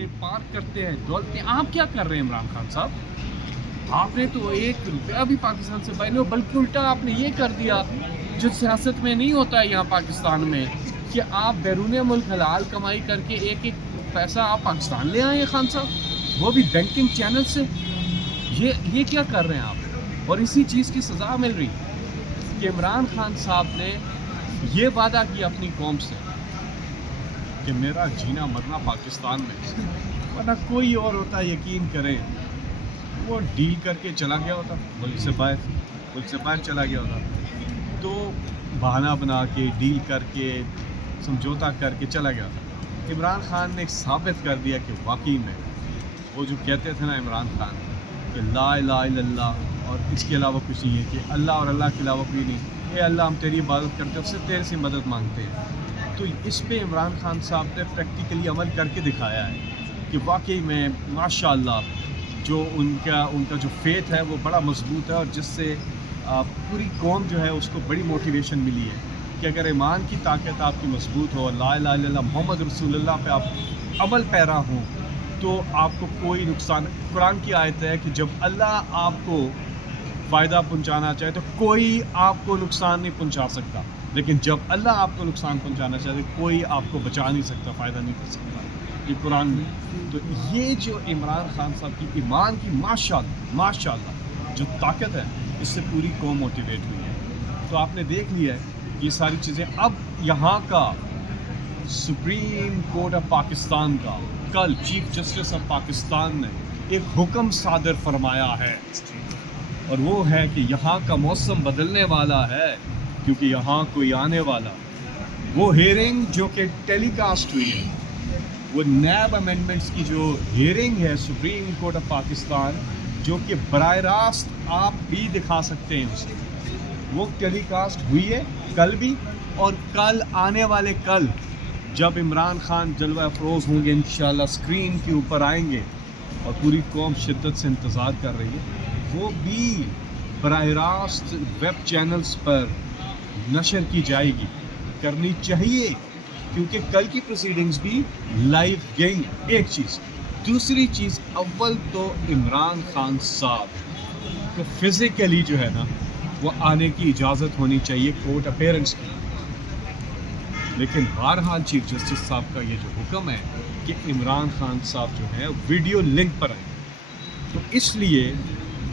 اپنے پارک کرتے ہیں دولتیں. آپ کیا کر رہے ہیں عمران خان صاحب؟ آپ نے تو 1 روپیہ بھی پاکستان سے بائی نہیں، بلکہ الٹا آپ نے یہ کر دیا جو سیاست میں نہیں ہوتا ہے یہاں پاکستان میں، کہ آپ بیرون ملک حلال کمائی کر کے ایک پیسہ آپ پاکستان لے آئے ہیں خان صاحب، وہ بھی بینکنگ چینل سے. یہ کیا کر رہے ہیں آپ؟ اور اسی چیز کی سزا مل رہی کہ عمران خان صاحب نے یہ وعدہ کیا اپنی قوم سے کہ میرا جینا مرنا پاکستان میں، ورنہ کوئی اور ہوتا یقین کریں وہ ڈیل کر کے چلا گیا ہوتا، ملک سے باہر چلا گیا ہوتا. تو بہانہ بنا کے ڈیل کر کے سمجھوتا کر کے چلا گیا ہوتا. عمران خان نے ثابت کر دیا کہ واقعی میں وہ جو کہتے تھے نا عمران خان کہ لا الہ الا اللہ اور اس کے علاوہ کچھ نہیں ہے، کہ اللہ اور اللہ کے علاوہ کوئی نہیں، اے اللہ ہم تیری عبادت کرتے ہیں، اس سے تیرے سے مدد مانگتے ہیں. تو اس پہ عمران خان صاحب نے پریکٹیکلی عمل کر کے دکھایا ہے کہ واقعی میں ماشاء اللہ جو ان کا جو فیتھ ہے وہ بڑا مضبوط ہے، اور جس سے پوری قوم جو ہے اس کو بڑی موٹیویشن ملی ہے کہ اگر ایمان کی طاقت آپ کی مضبوط ہو، لا الہ الا اللہ محمد رسول اللہ پہ آپ عمل پیرا ہوں، تو آپ کو کوئی نقصان. قرآن کی آیت ہے کہ جب اللہ آپ کو فائدہ پہنچانا چاہے تو کوئی آپ کو نقصان نہیں پہنچا سکتا، لیکن جب اللہ آپ کو نقصان پہنچانا چاہے تو کوئی آپ کو بچا نہیں سکتا، فائدہ نہیں کر سکتا. یہ قرآن میں. تو یہ جو عمران خان صاحب کی ایمان کی ماشاء اللہ جو طاقت ہے، اس سے پوری قوم موٹیویٹ ہوئی ہے. تو آپ نے دیکھ لیا ہے یہ ساری چیزیں. اب یہاں کا سپریم کورٹ آف پاکستان کا کل چیف جسٹس آف پاکستان نے ایک حکم صادر فرمایا ہے، اور وہ ہے کہ یہاں کا موسم بدلنے والا ہے کیونکہ یہاں کوئی آنے والا. وہ ہیئرنگ جو کہ ٹیلی کاسٹ ہوئی ہے، وہ نیب امینڈمنٹس کی جو ہیئرنگ ہے سپریم کورٹ آف پاکستان، جو کہ براہ راست آپ بھی دکھا سکتے ہیں اسے، وہ ٹیلی کاسٹ ہوئی ہے کل بھی. اور کل آنے والے کل جب عمران خان جلوہ افروز ہوں گے انشاءاللہ، اسکرین کے اوپر آئیں گے اور پوری قوم شدت سے انتظار کر رہی ہے، وہ بھی براہ راست ویب چینلز پر نشر کی جائے گی، کرنی چاہیے، کیونکہ کل کی پروسیڈنگز بھی لائیو گئی. ایک چیز. دوسری چیز، اول تو عمران خان صاحب کو فزیکلی جو ہے نا وہ آنے کی اجازت ہونی چاہیے کورٹ اپیرنس کی. لیکن بہرحال چیف جسٹس صاحب کا یہ جو حکم ہے کہ عمران خان صاحب جو ہے ویڈیو لنک پر آئیں، تو اس لیے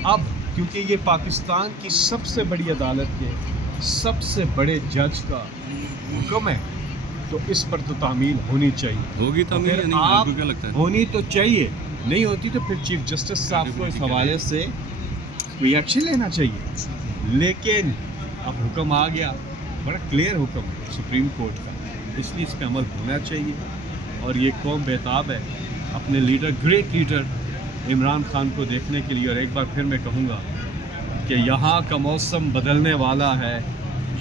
اب کیونکہ یہ پاکستان کی سب سے بڑی عدالت کے سب سے بڑے جج کا حکم ہے، تو اس پر تو تعمیل ہونی چاہیے. ہوگی تعمیل؟ آپ کیا لگتا ہے؟ ہونی تو چاہیے، نہیں ہوتی تو پھر چیف جسٹس صاحب کو اس حوالے سے کوئی ایکشن لینا چاہیے. لیکن اب حکم آ گیا، بڑا کلیئر حکم ہے سپریم کورٹ کا، اس لیے اس پہ عمل ہونا چاہیے. اور یہ قوم بےتاب ہے اپنے leader, great leader Imran Khan کو دیکھنے کے لیے. اور ایک بار پھر میں کہوں گا کہ یہاں کا موسم بدلنے والا ہے،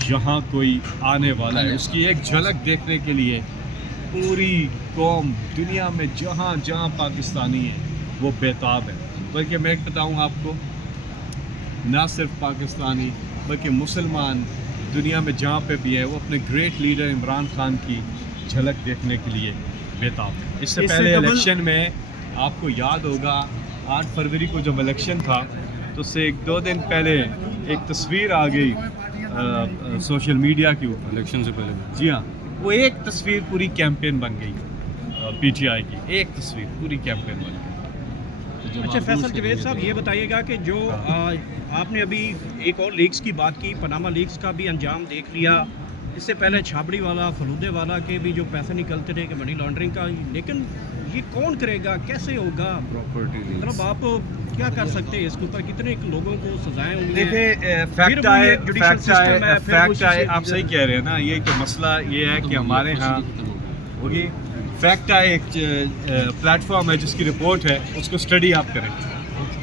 یہاں کوئی آنے والا ہے. اس کی ایک جھلک دیکھنے کے لیے پوری قوم دنیا میں جہاں جہاں پاکستانی ہے وہ بےتاب ہے. بلکہ میں ایک بتاؤں آپ کو، نہ صرف پاکستانی بلکہ مسلمان دنیا میں جہاں پہ بھی ہے وہ اپنے گریٹ لیڈر عمران خان کی جھلک دیکھنے کے لیے بےتاب ہے. اس سے پہلے الیکشن میں آپ کو یاد ہوگا 8 فروری کو جب الیکشن تھا تو اس سے 1-2 دن پہلے ایک تصویر آ گئی سوشل میڈیا کے اوپر الیکشن سے پہلے. جی ہاں، وہ ایک تصویر پوری کیمپین بن گئی پی ٹی آئی کی، ایک تصویر پوری کیمپین بن گئی. اچھا فیصل جوید صاحب، یہ بتائیے گا کہ جو آپ نے ابھی ایک اور لیکس کی بات کی، پاناما لیکس کا بھی انجام دیکھ لیا، اس سے پہلے چھابڑی والا، فلودے والا کے بھی جو پیسے نکلتے رہے کہ منی لانڈرنگ کا، لیکن یہ کون کرے گا، کیسے ہوگا؟ پراپرٹی مطلب آپ کیا کر سکتے ہیں اس کے اوپر؟ کتنے لوگوں کو سزائیں ہوں گی؟ دیکھیں فیکٹ آئے آپ صحیح کہہ رہے ہیں نا. یہ کہ مسئلہ یہ ہے کہ ہمارے ہاں وہی فیکٹ آئے ایک پلیٹ فارم ہے جس کی رپورٹ ہے، اس کو اسٹڈی آپ کریں.